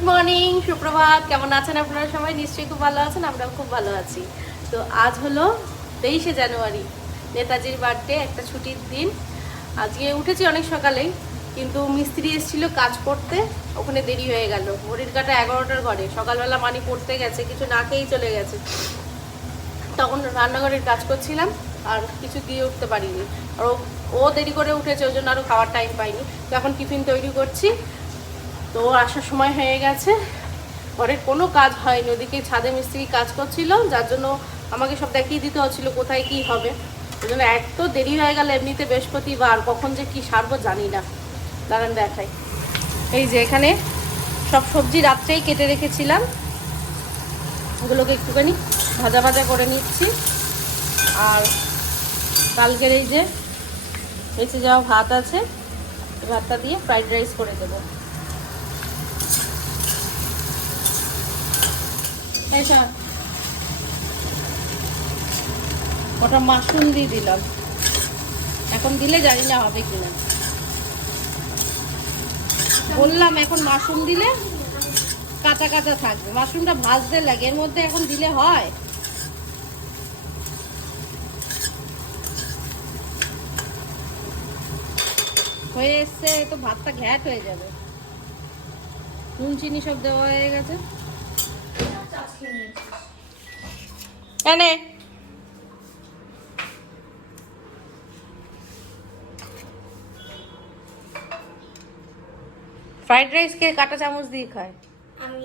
Good morning, সুপ্রভাত। কেমন আছেন আপনারা সবাই? নিশ্চয়ই খুব ভালো আছেন, আমরাও খুব ভালো আছি। তো আজ হলো 23শে জানুয়ারি, নেতাজির বার্থডে, একটা ছুটির দিন। আজকে উঠেছি অনেক সকালেই, কিন্তু মিস্ত্রি এসেছিল কাজ করতে, ওখানে দেরি হয়ে গেল। ঘড়ির কাঁটা 11টার ঘরে। সকালবেলা মানি পড়তে গেছে, কিছু না খেয়েই চলে গেছে। তখন রান্নাঘরের কাজ করছিলাম আর কিছু দিয়ে উঠতে পারিনি। আর ও দেরি করে উঠেছে, ওই জন্য আরও খাওয়ার টাইম পাইনি। তো এখন টিফিন তৈরি করছি। তো আসার সময় হয়ে গেছে, ঘরের কোনো কাজ হয়নি। ওদিকে ছাদে মিস্ত্রি কাজ করছিল, যার জন্য আমাকে সব দেখিয়ে দিতে হচ্ছিল কোথায় কি হবে। ওই জন্য এত দেরি হয়ে গেল। এমনিতে বৃহস্পতিবার, কখন যে কি সারবো জানি না। দাঁড়ান দেখাই। এই যে এখানে সব সবজি রাত্রেই কেটে রেখেছিলাম, ওগুলোকে একটুখানি ভাজা ভাজা করে নিচ্ছি। আর কালকের এই যে বেঁচে যাওয়া ভাত আছে, ভাতটা দিয়ে ফ্রাইড রাইস করে দেবো। ওটা মাশরুম দিয়ে দিলাম, এখন দিলে জানি না হবে কিনা। বললাম এখন মাশরুম দিলে কাঁচা কাঁচা থাকবে, মাশরুমটা ভাজতে লাগে, এর মধ্যে এখন দিলে হয়। হয়ে এসছে তো, ভাতটা ঘ্যাট হয়ে যাবে। নুন চিনি সব দেওয়া হয়ে গেছে। এনে ফ্রাইড রাইস কে কাঁটা চামচ দিয়ে খায়? আমি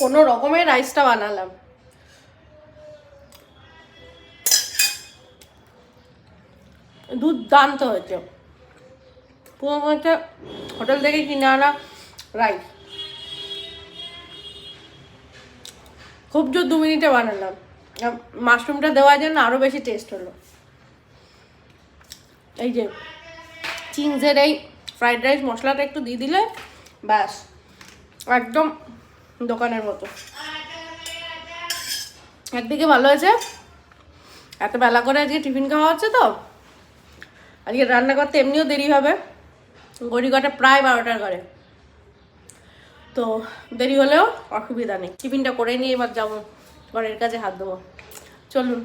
কোনো রকমের রাইসটা বানালাম। দুর্দান্ত হয়েছে, পুরো হচ্ছে হোটেল থেকে কিনে আনা রাইস। খুব জোর 2 মিনিটে বানালাম। মাশরুমটা দেওয়ার জন্য আরও বেশি টেস্ট হলো। এই যে চিংসের এই ফ্রাইড রাইস মশলাটা একটু দিয়ে দিলে ব্যাস, একদম দোকানের মতো। একদিকে ভালো হয়েছে, এত বেলা করে আজকে টিফিন খাওয়া হচ্ছে, তো আজকে রান্না করতে এমনিও দেরি হবে। ঘড়ি কাঁটা প্রায় 12টার ঘরে, তো দেরি হলেও অসুবিধা নেই। টিফিনটা করে নিয়ে এবার যাবো ঘরের কাজে হাত দেবো। চলুন।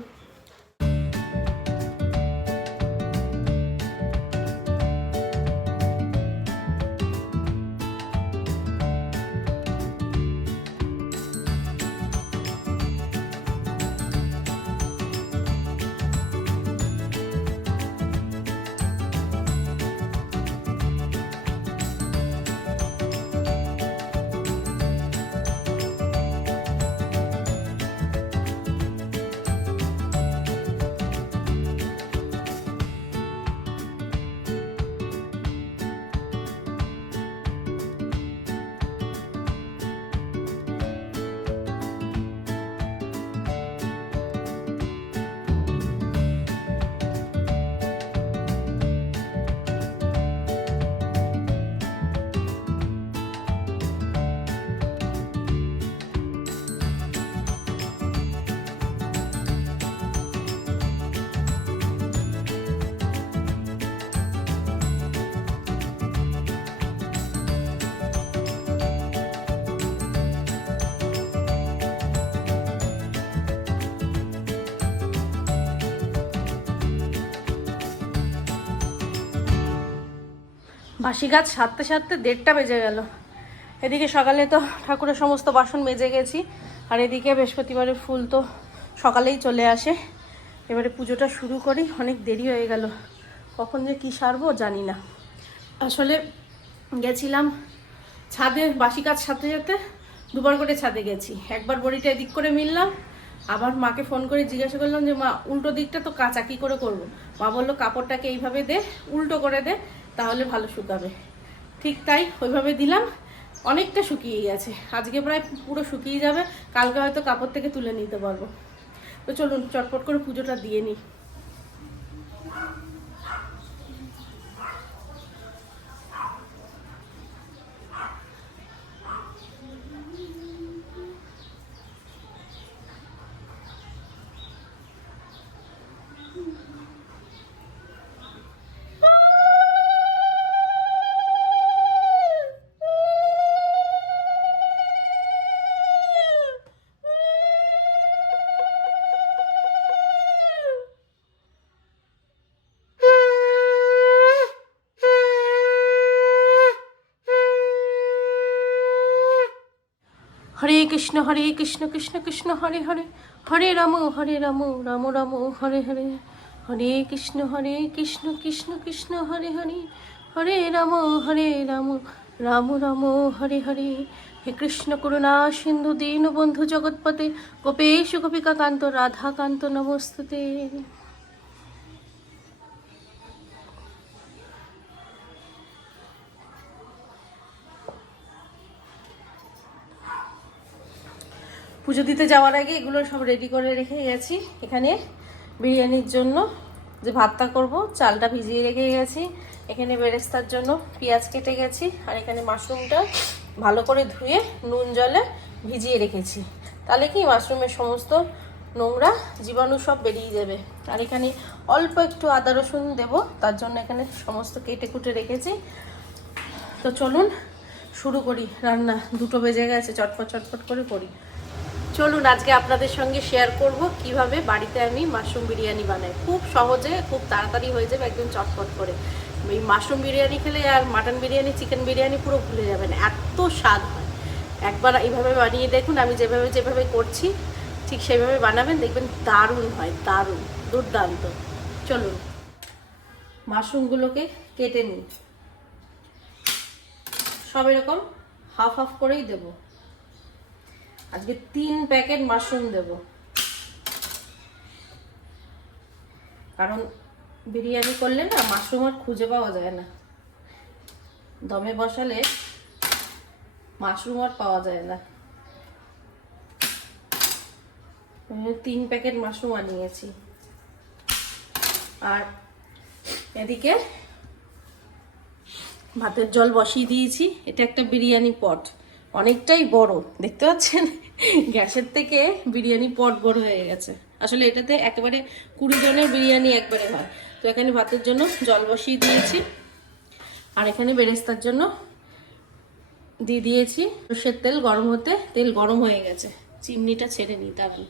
বাসি গাছ সারতে সারতে 1:30 বেজে গেল। এদিকে সকালে তো ঠাকুরের সমস্ত বাসন মেজে গেছি, আর এদিকে বৃহস্পতিবারের ফুল তো সকালেই চলে আসে। এবারে পুজোটা শুরু করি, অনেক দেরি হয়ে গেল, কখন যে কী সারবো জানি না। আসলে গেছিলাম ছাদে, বাসি কাজ সাথে সাথে 2বার করে ছাদে গেছি। একবার বড়িটা এদিক করে মিললাম, আবার মাকে ফোন করে জিজ্ঞাসা করলাম যে মা, উল্টো দিকটা তো কাঁচা, কী করে করবো? মা বললো কাপড়টাকে এইভাবে দে, উল্টো করে দে, তাহলে ভালো শুকাবে। ঠিক তাই ওইভাবে দিলাম, অনেকটা শুকিয়ে গেছে। আজকে প্রায় পুরো শুকিয়ে যাবে, কালকে হয়তো কাপড় থেকে তুলে নিতে পারবো। তো চলুন চটপট করে পুজোটা দিয়ে নিই। কৃষ্ণ কৃষ্ণ কৃষ্ণ হরে হরে, হরে রাম রাম রাম হরে হরে, হরে কৃষ্ণ কৃষ্ণ কৃষ্ণ হরে হরে, হরে রাম রাম রাম হরে হরে। হে কৃষ্ণ করুণা সিন্ধু দীনবন্ধু জগৎপতে, গোপেশ গোপিকা কান্ত রাধাকান্ত নমস্তুতে। পুজো দিতে যাওয়ার আগে এগুলো সব রেডি করে রেখে গেছি। এখানে বিরিয়ানির জন্য যে ভাতটা করব, চালটা ভিজিয়ে রেখে গেছি। এখানে বেরেস্তার জন্য পেঁয়াজ কেটে গেছি। আর এখানে মাশরুমটা ভালো করে ধুয়ে নুন জলে ভিজিয়ে রেখেছি, তাহলে কি মাশরুমের সমস্ত নোংরা জীবাণু সব বেরিয়ে যাবে। আর এখানে অল্প একটু আদা রসুন দেবো, তার জন্য এখানে সমস্ত কেটে কুটে রেখেছি। তো চলুন শুরু করি রান্না। 2টো বেজে গেছে, চটপট করে করি। চলুন আজকে আপনাদের সঙ্গে শেয়ার করব কিভাবে বাড়িতে আমি মাশরুম বিরিয়ানি বানাই। খুব সহজে, খুব তাড়াতাড়ি হয়ে যাবে, একদম চটপট করে। এই মাশরুম বিরিয়ানি খেলে আর মাটন বিরিয়ানি, চিকেন বিরিয়ানি পুরো ভুলে যাবেন, এত স্বাদ হয়। একবার এইভাবে বানিয়ে দেখুন, আমি যেভাবে করছি ঠিক সেইভাবে বানাবেন, দেখবেন দারুণ হয়, দারুণ, দুর্দান্ত। চলুন মাশরুমগুলোকে কেটে নিন। সব এরকম হাফ হাফ করেই দেবো। আজকে 3 প্যাকেট মাশরুম দেব, কারণ বিরিয়ানি করলে না মাশরুম আর খুঁজে পাওয়া যায় না। দমে বসালে মাশরুম আর পাওয়া যায় না। 3 প্যাকেট মাশরুম আনিয়েছি। আর এদিকে ভাতের জল বসিয়ে দিয়েছি। এটা একটা বিরিয়ানি পট, অনেকটাই বড়, দেখতে পাচ্ছেন। গ্যাসের থেকে বিরিয়ানি পট বড় হয়ে গেছে। আসলে এটাতে একেবারে 20 জনের বিরিয়ানি একবারে হয়। তো এখানে ভাতের জন্য জল বসিয়ে দিয়েছি। আর এখানে বেরেস্তার জন্য দিয়ে দিয়েছি সর্ষের তেল গরম হতে। তেল গরম হয়ে গেছে, চিমনিটা ছেড়ে নিই। তারপর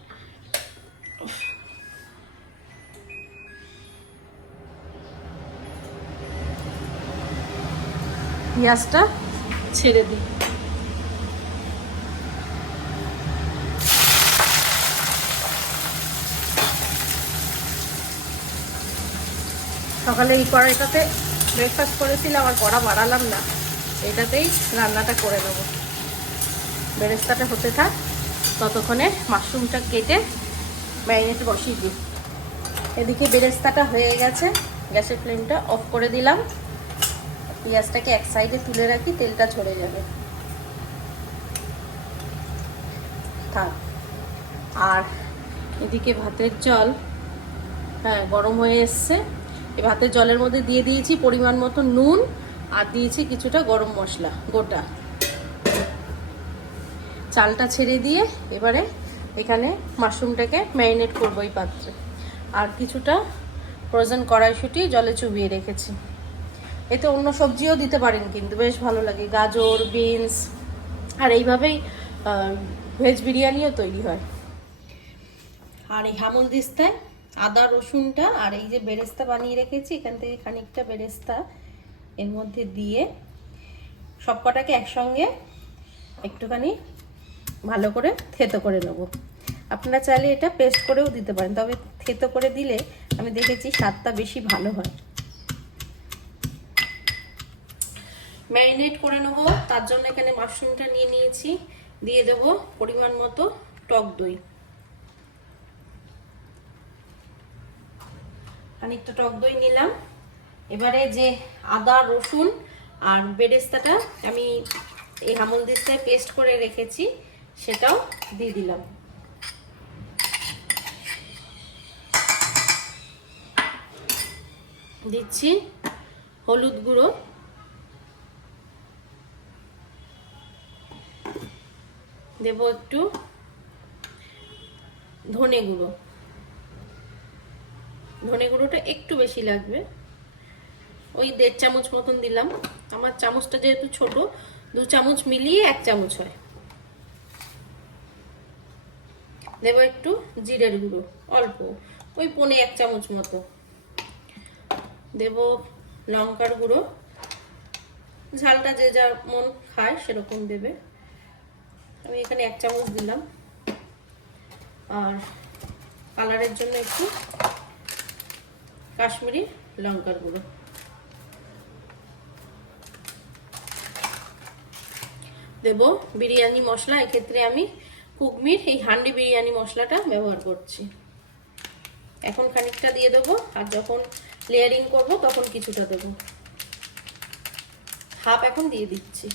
পেঁয়াজটা ছেড়ে দিই। সকালে এই কড়াইটাতে ব্রেকফাস্ট করেছিলাম, আর কড়া বাড়ালাম না, এটাতেই রান্নাটা করে নেব। বেরেস্তাটা হতে থাক, ততক্ষণে মাশরুমটা কেটে ম্যারিনেটে বসিয়ে দিই। এদিকে বেরেস্তাটা হয়ে গেছে, গ্যাসের ফ্লেমটা অফ করে দিলাম। পেঁয়াজটাকে এক সাইডে তুলে রাখি, তেলটা ঝরে যাবে। থাক। আর এদিকে ভাতের জল গরম হয়ে এসছে। এই ভাতের জলের মধ্যে দিয়ে দিয়েছি পরিমাণ মতো নুন, আর দিয়েছি কিছুটা গরম মশলা গোটা। চালটা ছেড়ে দিয়ে এবারে এখানে মাশরুমটাকে ম্যারিনেট করবো এই পাত্রে। আর কিছুটা ফ্রোজেন কড়াইশুঁটি জলে চুবিয়ে রেখেছি। এতে অন্য সবজিও দিতে পারেন, কিন্তু বেশ ভালো লাগে, গাজর, বিনস। আর এইভাবেই ভেজ বিরিয়ানিও তৈরি হয়। আর এই হামল দিস্তায় আদা রসুনটা আর এই যে বেরেস্তা বানিয়ে রেখেছি, এখান থেকে খানিকটা বেরেস্তা এর মধ্যে দিয়ে সব কটাকে একসঙ্গে একটুখানি ভালো করে থেতো করে নেব। আপনারা চাইলে এটা পেস্ট করেও দিতে পারেন, তবে থেতো করে দিলে আমি দেখেছি স্বাদটা বেশি ভালো হয়। ম্যারিনেট করে নেব, তার জন্য এখানে মাশরুমটা নিয়ে নিয়েছি। দিয়ে দেব পরিমাণ মতো টক দই, খানিকটা টক দই নিলাম। এবারে যে আদা রসুন আর বেরেস্তাটা আমি এই হামল দিস্তায় পেস্ট করে রেখেছি, সেটাও দিয়ে দিলাম। দিচ্ছি হলুদ গুঁড়ো, দেব একটু ধনে গুঁড়ো। ধনে গুঁড়োটা একটু বেশি লাগবে, ওই 1.5 চামচ মতন দিলাম। আমার চামচটা যেহেতু ছোট, 2 চামচ মিলিয়ে 1 চামচ হয়। দেব একটু জিরের গুঁড়ো, অল্প, ওই 1.25 চামচ মতো। দেব লঙ্কার গুঁড়ো, ঝালটা যে যা মন খায় সেরকম দেবে। আমি এখানে 1 চামচ দিলাম, আর কালারের জন্য একটু কাশ্মীরি লঙ্কার গুঁড়ো দেব। বিরিয়ানি মশলা, এক্ষেত্রে আমি কুকমির এই হান্ডি বিরিয়ানি মশলাটা ব্যবহার করছি। এখন খানিকটা দিয়ে দেবো, আর যখন লেয়ারিং করব তখন কিছুটা দেবো। হাফ এখন দিয়ে দিচ্ছি।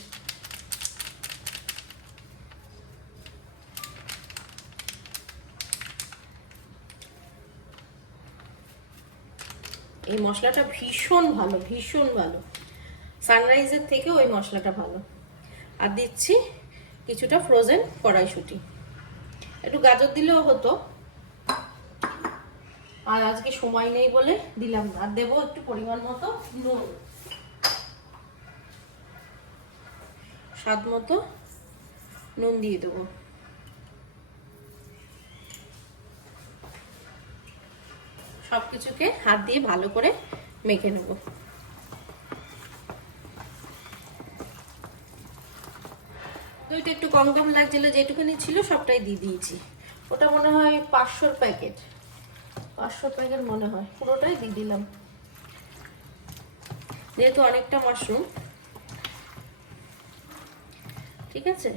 এই মশলাটা ভীষণ ভালো, ভীষণ ভালো, সানরাইজের থেকেও ওই মশলাটা ভালো। আর দিচ্ছি কিছুটা ফ্রোজেন কড়াইশুঁটি, একটু গাজর দিলেও হতো, আর আজকে সময় নেই বলে দিলাম না। আর দেবো একটু পরিমাণ মতো নুন, স্বাদ মতো নুন দিয়ে দেবো। সবকিছুকে হাত দিয়ে ভালো করে মেখে নেব। দইটা একটু কম কম লাগছিল, যেটুকুনি ছিল সবটাই দিয়ে দিয়েছি। ওটা মনে হয় 500 প্যাকেট, 500 প্যাকেট মনে হয়, পুরোটাই দিয়ে দিলাম। যেহেতু অনেকটা মাশরুম, ঠিক আছে,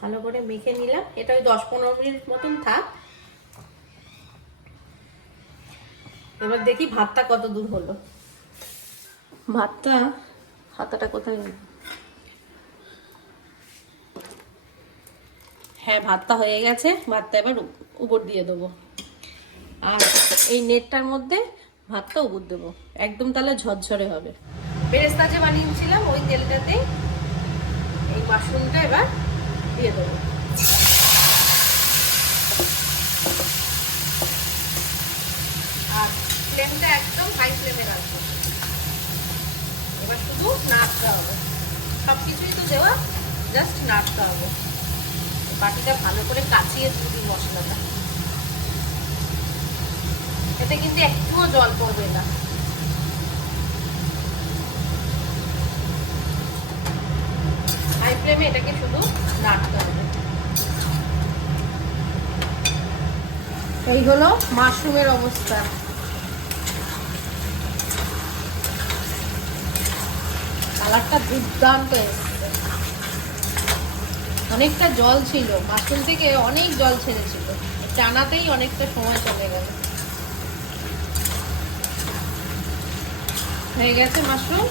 ভালো করে মেখে নিলাম। এটা ওই 10-15 মিনিট মতন থাক। এবার দেখি ভাতটা কত দূর হলো। ভাতটা, হাতাটা কোথায় গেল? হ্যাঁ, ভাতটা হয়ে গেছে। ভাতটা এবার উপর দিয়ে দেবো, আর এই নেটটার মধ্যে ভাতটা উপর দেবো, একদম তাহলে ঝরঝরে হবে। বেরেস্তা যে বানিয়েছিলাম ওই তেলটাতে এই মাশরুমটা এবার দিয়ে দেবো। আর ফ্লেমটা একদম হাই ফ্লেমে রাখবো। এবার শুধু নাড়তে হবে, সব কিছুই তো দেওয়া, জাস্ট নাড়তে হবে। বাটিটা ভালো করে কাচিয়ে দিবি মশলাটা, এতে কিন্তু একটুও জল পড়বে না। হাই ফ্লেমে এটাকে শুধু নাড়তে হবে। এই হলো মাশরুমের অবস্থা। কালারটা দুর্দান্ত এসেছে। অনেকটা জল ছিল, মাশরুম থেকে অনেক জল ছেড়েছিল, টানাতেই অনেকটা সময় চলে গেল। হয়ে গেছে মাশরুম,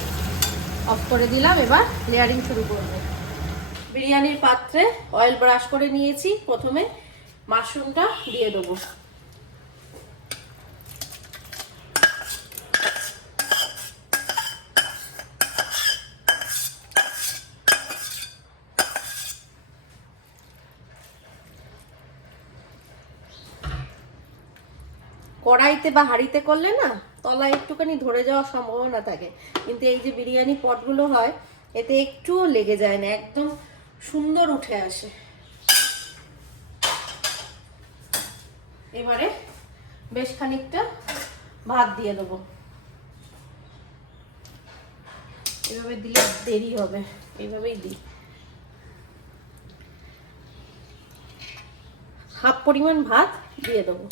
অফ করে দিলাম। এবার লেয়ারিং শুরু করব। বিরিয়ানির পাত্রে অয়েল ব্রাশ করে নিয়েছি। প্রথমে মাশরুমটা দিয়ে দেবো। কড়াইতে বা হাঁড়িতে করলে না তলায় একটুখানি ধরে যাওয়ার সম্ভাবনা থাকে, কিন্তু এই যে বিরিয়ানি পটগুলো হয় এতে একটুও লেগে যায় না, একদম সুন্দর উঠে আসে। এবারে বেশ খানিকটা ভাত দিয়ে দেবো। এভাবে দিলে দেরি হবে, এইভাবেই দিই। হাফ পরিমাণ ভাত দিয়ে দেবো।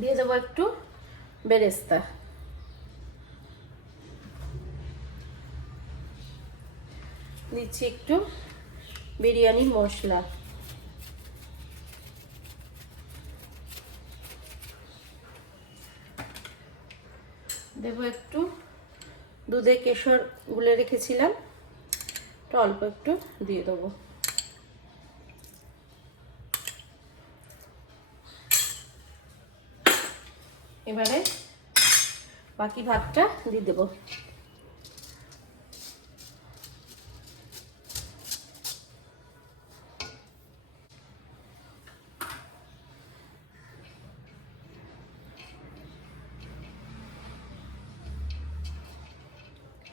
দিয়ে দেবো একটু বেরেস্তা, দিচ্ছি একটু বিরিয়ানি মশলা, দেবো একটু দুধে কেশর গুলে রেখেছিলাম, অল্প একটু দিয়ে দেবো। এবারে বাকি ভাতটা দিয়ে দেবো।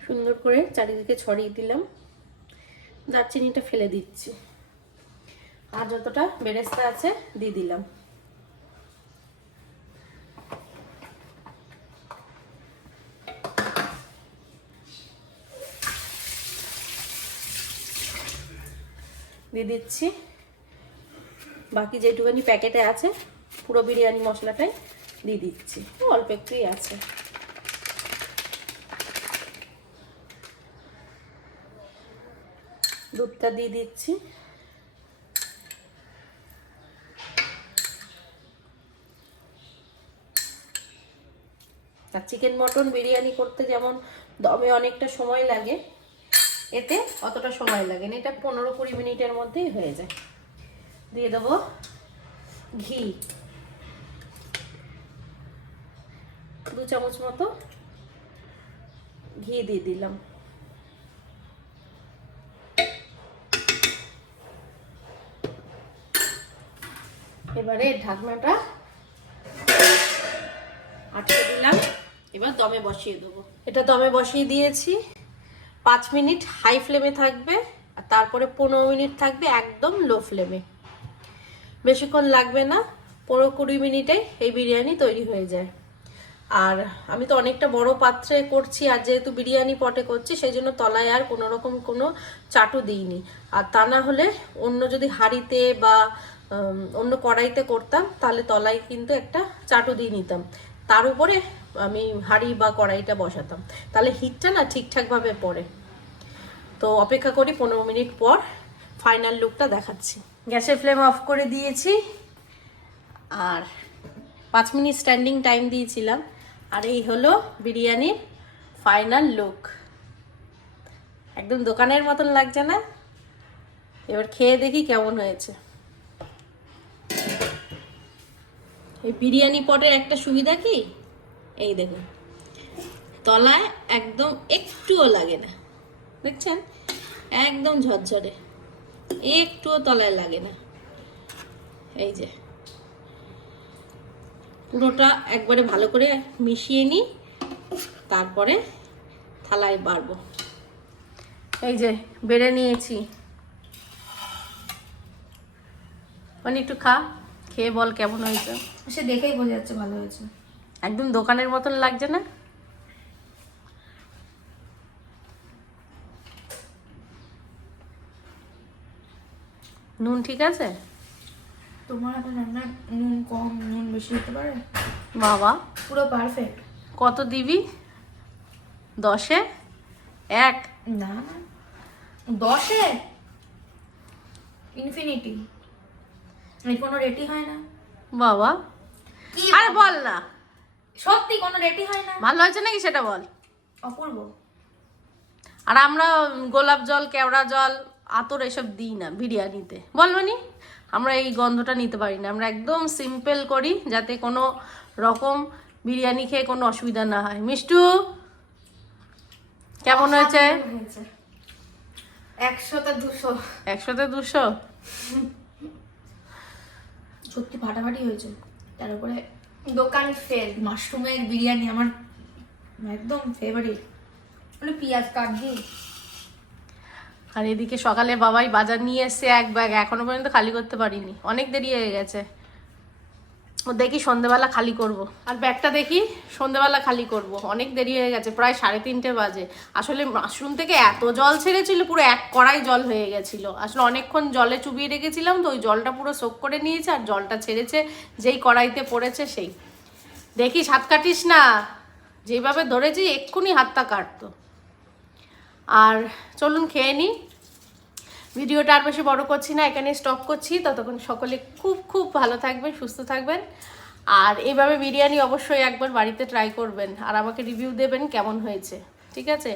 সুন্দর করে চারিদিকে ছড়িয়ে দিলাম। দারচিনিটা ফেলে দিচ্ছি, আর যতটা বেরেস্তা আছে দিয়ে দিলাম। দিয়ে দিচ্ছি, বাকি যেটুকুনি প্যাকেটে আছে পুরো বিরিয়ানি মশলাটাই দিয়ে দিচ্ছি, অল্প একটুই আছে। দুধটা দিয়ে দিচ্ছি। আর চিকেন মটন বিরিয়ানি করতে যেমন দমে অনেকটা সময় লাগে, এতে অতটা সময় লাগে না, এটা 15-20 মিনিটের মধ্যেই হয়ে যায়। দিয়ে দেবো ঘি, 2 চামচ মতো ঘি দিয়ে দিলাম। এবারে ঢাকনাটা আটকে দিলাম, এবার দমে বসিয়ে দেবো। এটা দমে বসিয়ে দিয়েছি, 5 মিনিট হাই ফ্লেমে থাকবে, আর তারপরে 15 মিনিট থাকবে একদম লো ফ্লেমে। বেশিক্ষণ লাগবে না, 15-20 মিনিটে এই বিরিয়ানি তৈরি হয়ে যায়। আর আমি তো অনেকটা বড় পাত্রে করছি, আর যেহেতু বিরিয়ানি পটে করছি সেই জন্য তলায় আর কোনো রকম কোনো চাটু দিইনি। আর তা না হলে অন্য যদি হাঁড়িতে বা অন্য কড়াইতে করতাম তাহলে তলায় কিন্তু একটা চাটু দিয়ে নিতাম, তার উপরে আমি হাঁড়ি বা কড়াইটা বসাতাম, তাহলে হিটটা না ঠিকঠাকভাবে পড়ে। তো অপেক্ষা করি, 15 মিনিট পর ফাইনাল লুকটা দেখাচ্ছি। গ্যাসের ফ্লেম অফ করে দিয়েছি, আর 5 মিনিট স্ট্যান্ডিং টাইম দিয়েছিলাম, আর এই হলো বিরিয়ানির ফাইনাল লুক। একদম দোকানের মতন লাগছে না? এবার খেয়ে দেখি কেমন হয়েছে। এই বিরিয়ানি পটের একটা সুবিধা কি, এই দেখুন তলায় একদম একটুও লাগে না, দেখছেন একদম ঝরঝরে, একটুও তলায় লাগে না। এই যে পুরোটা একবারে ভালো করে মিশিয়ে নিই, তারপরে থালায় বাড়বো। এই যে বেড়ে নিয়েছি, মানে একটু খা, খেয়ে বল কেমন হয়েছে। সে দেখেই বোঝা যাচ্ছে ভালো হয়েছে, একদম দোকানের মতন লাগছে না? নুন ঠিক আছে? তোমার হাতে রান্না নুন কম নুন বেশি হতে পারে? বাবা পুরো পারফেক্ট। কত দিবি? 10-এ 1? না 10-এ ইনফিনিটি। এই কোনো রেটি হয় না বাবা, কি? আরে বল না, সত্যি কোনো রেটি হয় না? ভালো হয়েছে নাকি সেটা বল। অপূর্ব। আর আমরা গোলাপ জল, কেওড়া জল, আতর এসব দিই না বিরিয়ানিতে, বলবনি? আমরা এই গন্ধটা নিতে পারি না, আমরা একদম সিম্পল করি যাতে কোনো রকম বিরিয়ানি খেয়ে কোনো অসুবিধা না হয়। মিষ্টু কেমন হয়েছে? 100-তে 200। 100-তে 200? সত্যি ফাটাফাটি হয়েছে। তার উপরে দোকান ফেল মাশরুমের বিরিয়ানি আমার একদম ফেভারিট, মানে পেঁয়াজ কাট দিই। আর এদিকে সকালে বাবাই বাজার নিয়ে এসছে 1 ব্যাগ, এখনো পর্যন্ত খালি করতে পারিনি, অনেক দেরি হয়ে গেছে। ও দেখি সন্ধেবেলা খালি করব, আর ব্যাগটা দেখি সন্ধেবেলা খালি করব, অনেক দেরি হয়ে গেছে, প্রায় 3:30 বাজে। আসলে মাশরুম থেকে এত জল ছেড়েছিল, পুরো 1 কড়াই জল হয়ে গেছিল। আসলে অনেকক্ষণ জলে চুবিয়ে রেখেছিলাম, তো ওই জলটা পুরো সোক করে নিয়েছে, আর জলটা ছেড়েছে যেই কড়াইতে পড়েছে সেই। দেখি হাত কাটিস না, যেভাবে ধরেছি এক্ষুনি হাতটা কাটতো। আর চলুন খেয়ে নিই, ভিডিওটা আর বেশি বড় করছি না, এখানে স্টপ করছি। ততক্ষণ সকলে খুব খুব ভালো থাকবেন, সুস্থ থাকবেন, আর এইভাবে বিরিয়ানি অবশ্যই একবার বাড়িতে ট্রাই করবেন, আর আমাকে রিভিউ দেবেন কেমন হয়েছে, ঠিক আছে?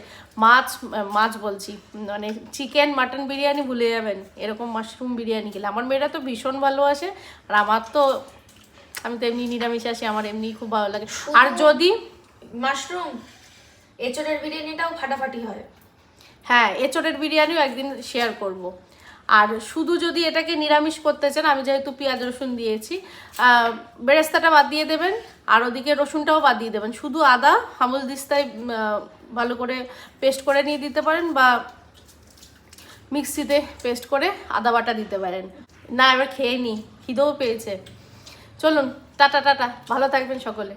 মাছ বলছি, মানে চিকেন মাটন বিরিয়ানি ভুলে যাবেন এরকম মাশরুম বিরিয়ানি খেলে। আমার মেয়েরা তো ভীষণ ভালোবাসে, আর আমার তো, আমি তো এমনি নিরামিষ আসি, আমার এমনি খুব ভালো লাগে। আর যদি মাশরুম এঁচড়ের বিরিয়ানিটাও ফাটাফাটি হয়। হ্যাঁ, এঁচড়ের বিরিয়ানিও একদিন শেয়ার করব। আর শুধু যদি এটাকে নিরামিষ করতে চান, আমি যেহেতু পেঁয়াজ রসুন দিয়েছি, বেরেস্তাটা বাদ দিয়ে দেবেন, আর ওদিকে রসুনটাও বাদ দিয়ে দেবেন, শুধু আদা হামুল দিস্তায় ভালো করে পেস্ট করে নিয়ে দিতে পারেন, বা মিক্সিতে পেস্ট করে আদা বাটা দিতে পারেন। না, এবার খেয়ে নিই, খিদেও পেয়েছে। চলুন টাটা টাটা, ভালো থাকবেন সকলে।